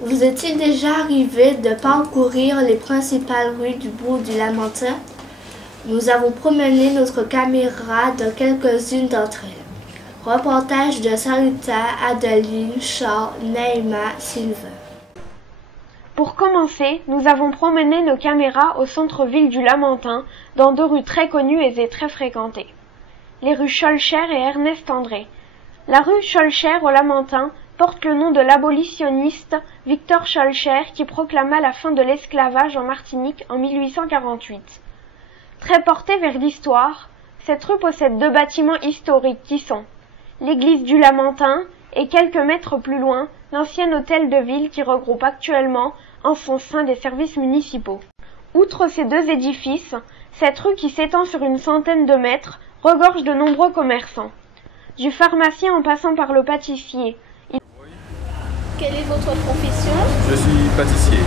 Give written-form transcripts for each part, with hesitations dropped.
Vous est-il déjà arrivé de parcourir les principales rues du bourg du Lamentin? Nous avons promené notre caméra dans quelques-unes d'entre elles. Reportage de Sarita, Adeline, Charles, Naïma, Sylvain. Pour commencer, nous avons promené nos caméras au centre-ville du Lamentin, dans deux rues très connues et très fréquentées. Les rues Scholcher et Ernest André. La rue Scholcher au Lamentin porte le nom de l'abolitionniste Victor Scholcher qui proclama la fin de l'esclavage en Martinique en 1848. Très portée vers l'histoire, cette rue possède deux bâtiments historiques qui sont l'église du Lamentin et quelques mètres plus loin, l'ancien hôtel de ville qui regroupe actuellement en son sein des services municipaux. Outre ces deux édifices, cette rue qui s'étend sur une centaine de mètres regorge de nombreux commerçants. Du pharmacien en passant par le pâtissier. Quelle est votre profession? Je suis pâtissier.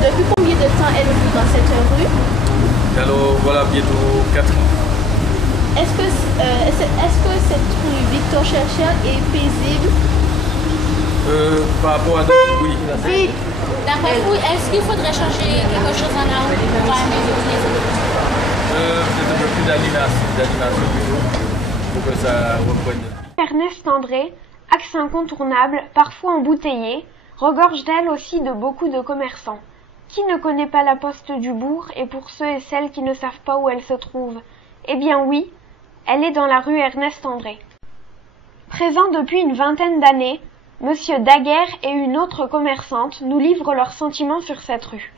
Depuis combien de temps êtes-vous dans cette rue? Alors voilà, bientôt 4 ans. Est-ce que cette rue Victor Scholcher est paisible? Par rapport à d'autres, oui. Oui. D'après vous, est-ce qu'il faudrait changer quelque chose en la rue pour améliorer les autres? Peut-être un peu plus d'animation pour que ça reprenne. Ernest André, axe incontournable, parfois embouteillé, regorge d'elle aussi de beaucoup de commerçants. Qui ne connaît pas la poste du bourg, et pour ceux et celles qui ne savent pas où elle se trouve? Eh bien oui, elle est dans la rue Ernest André. Présent depuis une vingtaine d'années, Monsieur Daguerre et une autre commerçante nous livrent leurs sentiments sur cette rue.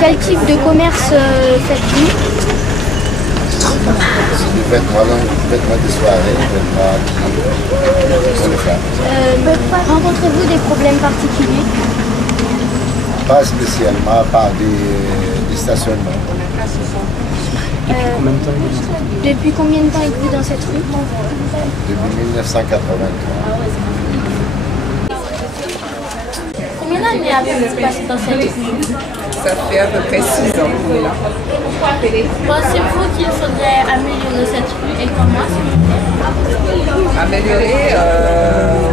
Quel type de commerce faites-vous? Vêtements de soirée, vêtements pour les femmes. Rencontrez-vous des problèmes particuliers? Pas spécialement, par des stationnements. Depuis combien de temps êtes-vous dans cette rue? Depuis 1983. Combien d'années avez-vous passé dans cette rue? Ça fait à peu près 6 ans qu'on est là. Pensez-vous qu'il faudrait améliorer cette rue et comment, s'il vous plaît? Améliorer,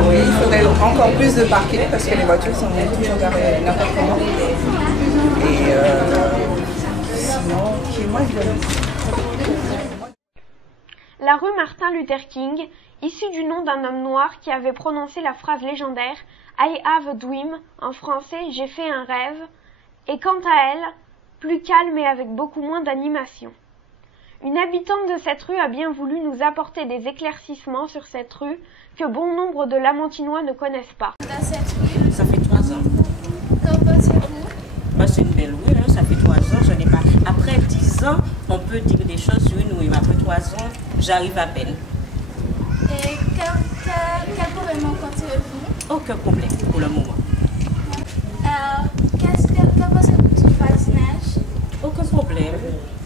oui, il faudrait encore plus de parking parce que les voitures sont toujours garées n'importe comment. Et sinon, moi je La rue Martin Luther King, issue du nom d'un homme noir qui avait prononcé la phrase légendaire « I have a dream », en français « J'ai fait un rêve », et quant à elle, plus calme et avec beaucoup moins d'animation. Une habitante de cette rue a bien voulu nous apporter des éclaircissements sur cette rue que bon nombre de Lamentinois ne connaissent pas. Dans cette rue, Ça fait 3 ans. qu'en pensez-vous? Bah, c'est une belle rue, hein. Ça fait 3 ans, je n'ai pas. Après 10 ans, on peut dire des choses sur une rue, mais après 3 ans, j'arrive à peine. Et quel problème rencontrez-vous? Aucun problème pour le moment. Que pensez-vous du patinage? Aucun problème.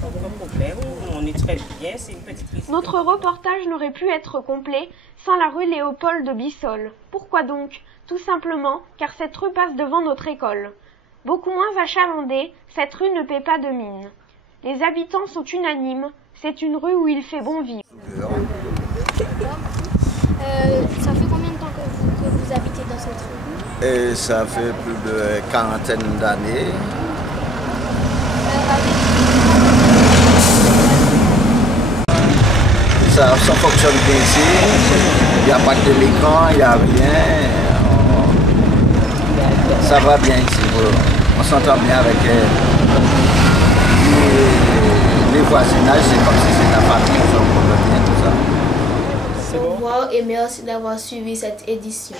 Aucun problème. On est très bien, c'est une petite rue. Notre reportage n'aurait pu être complet sans la rue Léopold de Bissol. Pourquoi donc? Tout simplement car cette rue passe devant notre école. Beaucoup moins achalandée, cette rue ne paie pas de mine. Les habitants sont unanimes, c'est une rue où il fait bon vivre. Ça fait combien de temps que vous habitez dans cette rue? Et ça fait plus de quarantaine d'années. Ça fonctionne bien ici. Il n'y a pas de l'écran, il n'y a rien. Ça va bien ici. On s'entend bien avec les voisinages. C'est comme si c'était la famille. On s'entend bien, tout ça. Au revoir et merci d'avoir suivi cette édition.